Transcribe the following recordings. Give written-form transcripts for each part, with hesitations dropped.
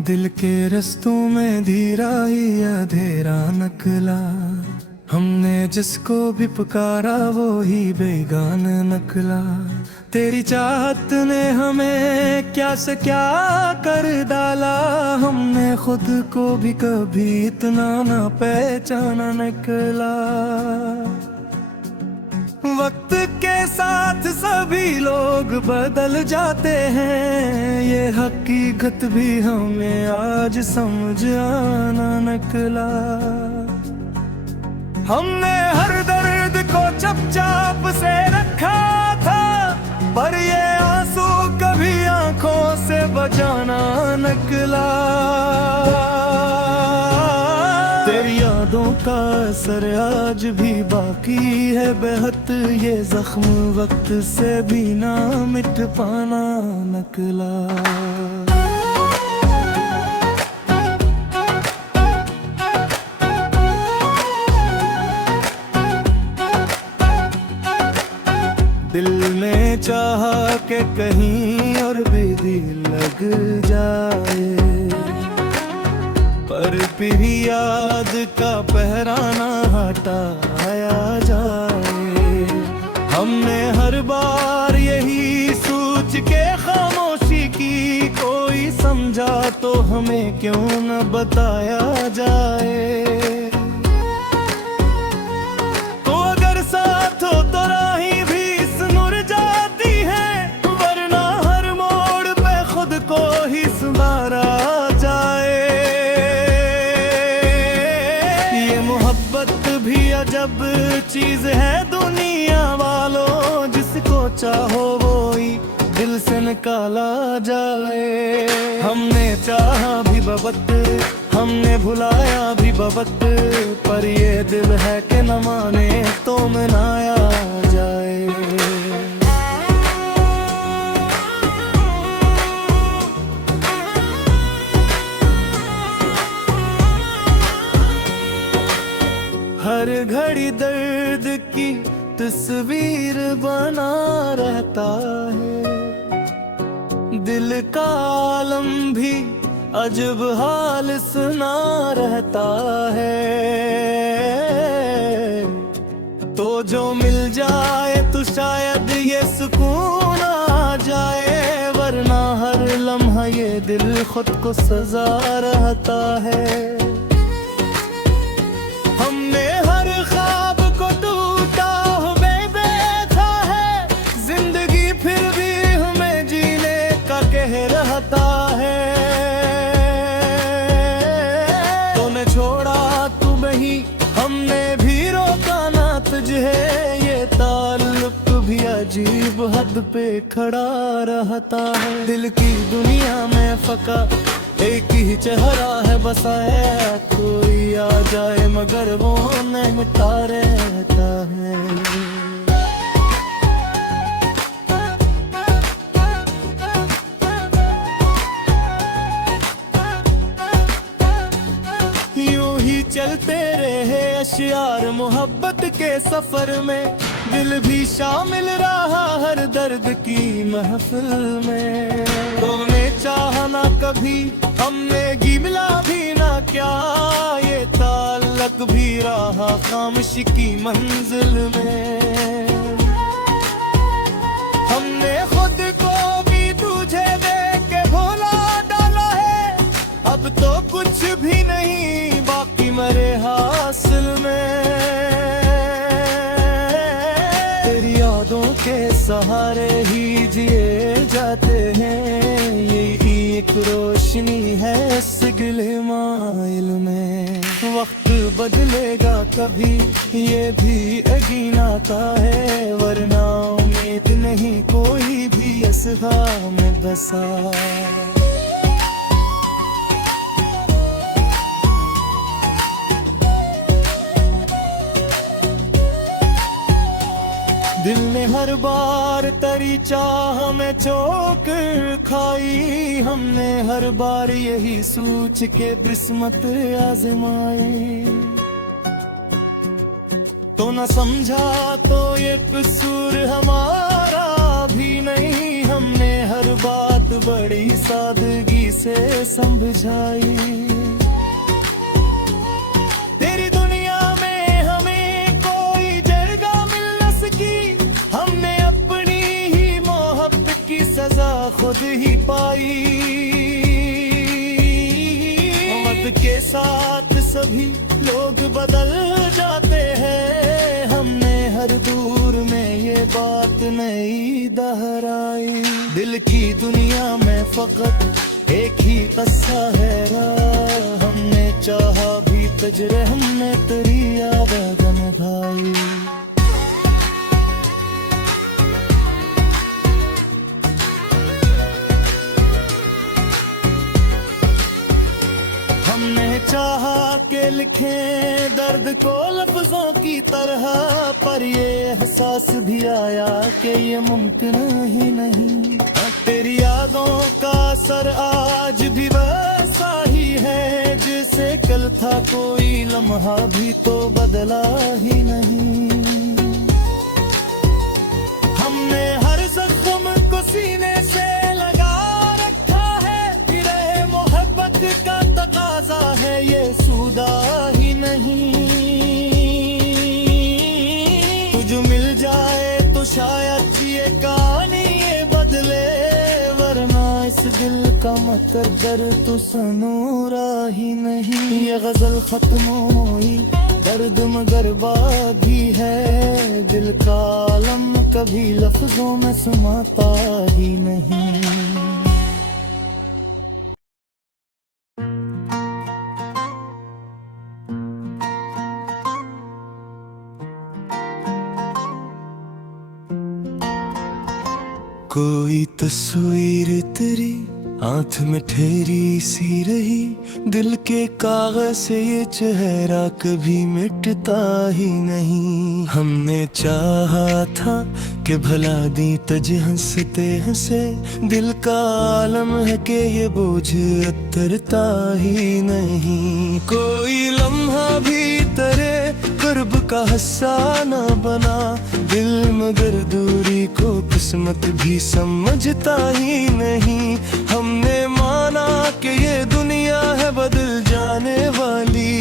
दिल के रस्तों में धीरा ही अंधेरा निकला। हमने जिसको भी पुकारा वो ही बेगान निकला। तेरी चाहत ने हमें क्या से क्या कर डाला। हमने खुद को भी कभी इतना ना पहचाना निकला। वक्त के साथ सभी लोग बदल जाते हैं, ये हकीकत भी हमें आज समझ आना निकला। हमने हर दर्द को चुपचाप से रखा था, पर ये आंसू कभी आंखों से बचाना निकला। तेरी यादों का असर आज भी बाकी है बेहद, ये जख्म वक्त से भी ना मिट पाना निकला। दिल ने चाहा कि कहीं और भी दिल लग जाए, पर फिर याद का पहराना हटाया जाए। हमने हर बार यही सोच के खामोशी की, कोई समझा तो हमें क्यों न बताया जाए। तो अगर साथ हो तो राही भी सुनुर जाती है, वरना हर मोड़ पे खुद को ही सुधारा जाए। भी अजब चीज है दुनिया वालों, जिसको चाहो वो ही दिल से निकाला जाए। हमने चाहा भी बवक्त, हमने भुलाया भी बवक्त, पर ये दिल है कि न माने तो मनाया जाए। हर घड़ी दर्द की तस्वीर बना रहता है, दिल का आलम भी अजब हाल सुना रहता है। तो जो मिल जाए तो शायद ये सुकून आ जाए, वरना हर लम्हा ये दिल खुद को सजा रहता है। हमने हर ख्वाब को टूटा हुए देखा है, जिंदगी फिर भी हमें जीने का कह रहता है। तूने छोड़ा तू नहीं, हमने भी रोका ना तुझे, ये ताल्लुक भी अजीब हद पे खड़ा रहता है। दिल की दुनिया में फका एक ही चेहरा है बसाया, कोई आ जाए मगर वो नहीं मिटता रहता है। यूं ही चलते रहे अशियार मोहब्बत के सफर में, दिल भी शामिल रहा हर दर्द की महफिल में। तूने चाहा ना कभी, हमने गिला भी ना क्या, ये ताल्लुक भी रहा खामोशी की मंजिल में। हमने खुद को भी तुझे देख के भुला डाला है, अब तो कुछ भी नहीं बाकी मरे हासिल में। तेरी यादों के सहारे ही जिए जाते हैं, यही एक रोशनी है इस गिलमाइल में। वक्त बदलेगा कभी ये भी यकीन आता है, वरना उम्मीद नहीं कोई भी इस ख्वाब में बसा। दिल ने हर बार तेरी चाह में चोक खाई, हमने हर बार यही सोच के किस्मत आजमाई। तो न समझा तो ये कसूर हमारा भी भी नहीं, हमने हर बात बड़ी सादगी से समझाई। तेरी दुनिया में हमें कोई जगह मिल न सकी, हमने अपनी ही मोहब्बत की सजा खुद ही पाई। के साथ सभी लोग बदल जाते हैं, हमने हर दूर में ये बात नहीं दोहराई। दिल की दुनिया में फकत एक ही किस्सा है राह, हमने चाहा भी तजरे हमने तेरी आदत निभाई। हमने चाहा के लिखें दर्द को लफ्जों की तरह, पर ये एहसास भी आया कि ये मुमकिन ही नहीं। तेरी यादों का असर आज भी वैसा ही है जैसे कल था, कोई लम्हा भी तो बदला ही नहीं। हमने हर जख्म को सीने से लगा रखा है, फिर मोहब्बत का तकाजा है ये सूदा ही नहीं। तुझ मिल जाए तो शायद ये कहानी ये बदले, वरना इस दिल का मुकद्दर तो सनूरा ही नहीं। ये गजल खत्म हुई दर्द मगर बागी है, दिल का आलम कभी लफ्जों में समाता ही नहीं। कोई तस्वीर तेरी आंख में ठहरी सी रही, दिल के कागज से ये चेहरा कभी मिटता ही नहीं। हमने चाहा था कि भला दी तज हंसते हंसे, दिल का आलम है कि ये बोझ उतरता ही नहीं। कोई लम्हा भी तेरे कर्ब का हिस्सा न बना, दिल मगर दूरी को किस्मत भी समझता ही नहीं। हमने माना कि ये दुनिया है बदल जाने वाली,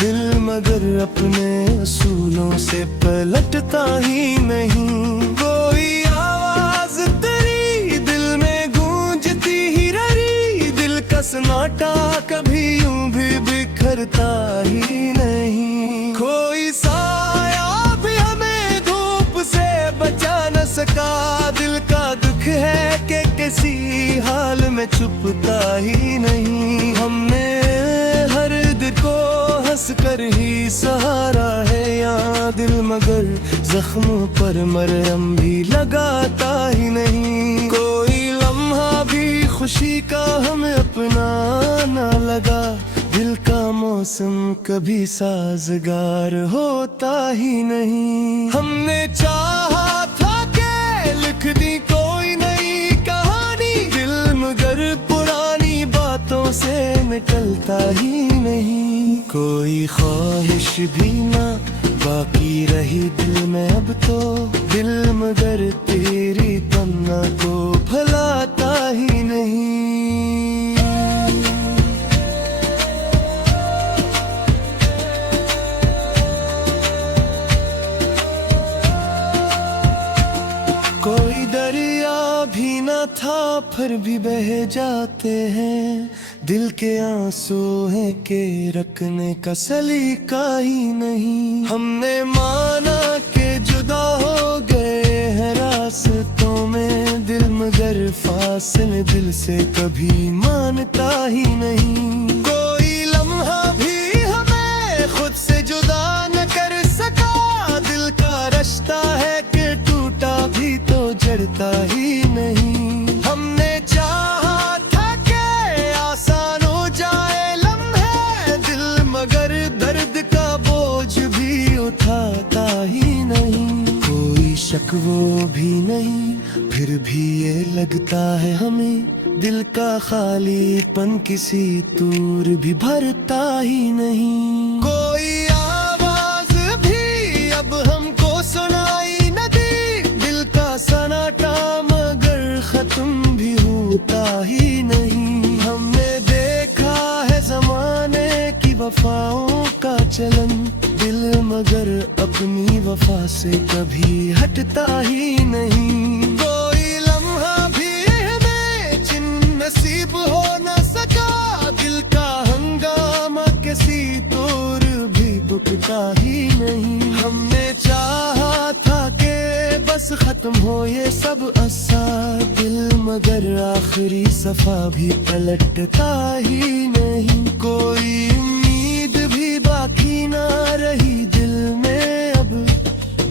दिल मगर अपने असूलों से पलटता ही नहीं। कोई आवाज तेरी दिल में गूंजती ही रही, दिल का सन्नाटा कभी यूं भी बिखरता ही नहीं। कोई साया भी हमें धूप से बचा न सका, दिल का दुख है कि किसी हाल में छुपता ही नहीं। हमने हर दिल को हंस कर ही सहारा है यहाँ, दिल मगर जख्मों पर मरहम भी लगाता ही नहीं। कोई लम्हा भी खुशी का हमें अपना ना लगा, दिल का मौसम कभी साजगार होता ही नहीं। हमने चाहा था कि लिख दी कोई नई कहानी, दिल मगर पुरानी बातों से निकलता ही नहीं। कोई ख्वाहिश भी ना बाकी रही दिल में अब तो, दिल मगर तेरी तमन्ना को भुलाता ही नहीं। कोई दरिया भी न था फिर भी बह जाते हैं, दिल के आंसू हैं के रखने का सलीका ही नहीं। हमने माना कि जुदा हो गए हैं रास्तों में, दिल मगर फासले दिल से कभी मानता ही नहीं। कोई लम्हा भी हमें खुद से जुदा न कर सका, दिल का रिश्ता है कि टूटा भी तो जड़ता ही नहीं। हमने चाहा था कि आसान हो जाए लम्हे, दिल मगर दर्द का बोझ भी उठाता ही नहीं। कोई शक वो भी नहीं फिर भी ये लगता है हमें, दिल का खालीपन किसी दूर भी भरता ही नहीं। कोई आवाज भी अब हमको सुनाई न दी, दिल का सन्नाटा जलन, दिल मगर अपनी वफा से कभी हटता ही नहीं। कोई लम्हा भी हमें जिन नसीब हो न सका, दिल का हंगामा किसी तौर भी रुकता ही नहीं। हमने चाहा था कि बस खत्म हो ये सब अरसा, दिल मगर आखिरी सफा भी पलटता ही नहीं। कोई उम्मीद भी बाकी ना रही दिल में अब,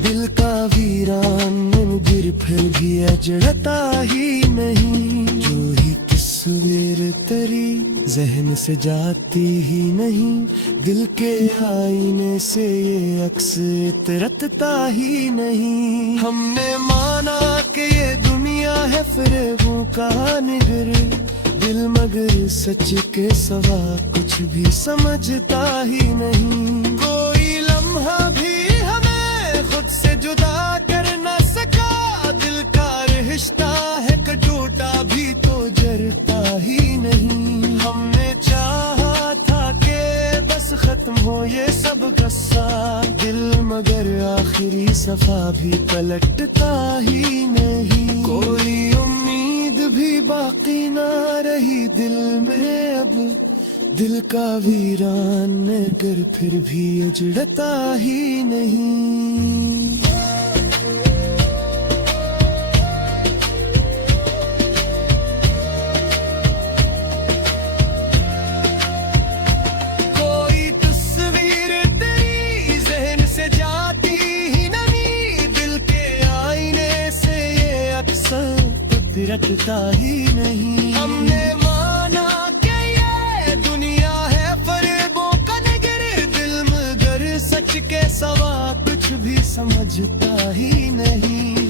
दिल का वीरान गिर फिर भी अजड़ता ही नहीं। जो ही तस्वीर तेरी जहन से जाती ही नहीं, दिल के आईने से ये अक्स इतरता ही नहीं। हमने माना कि ये दुनिया है फ़रेबों का निगर, दिल मगर सच के सवा कुछ भी समझता ही नहीं। कोई लम्हा भी हमें खुद से जुदा कर न सका, दिल का रिश्ता है टूटा भी तो जरता ही नहीं। हमने चाहा था कि बस खत्म हो ये सब गुस्सा, दिल मगर आखिरी सफा भी पलटता ही नहीं। कोई उम्मीद भी बाकी ना रही दिल में अब, दिल का वीरान नगर फिर भी अजड़ता ही नहीं। कोई तस्वीर तेरी जहन से जाती ही नहीं, दिल के आईने से ये अक्सर रटता ही नहीं। हमने माना कि ये दुनिया है फ़रेबों का नगर, दिल मगर सच के सवा कुछ भी समझता ही नहीं।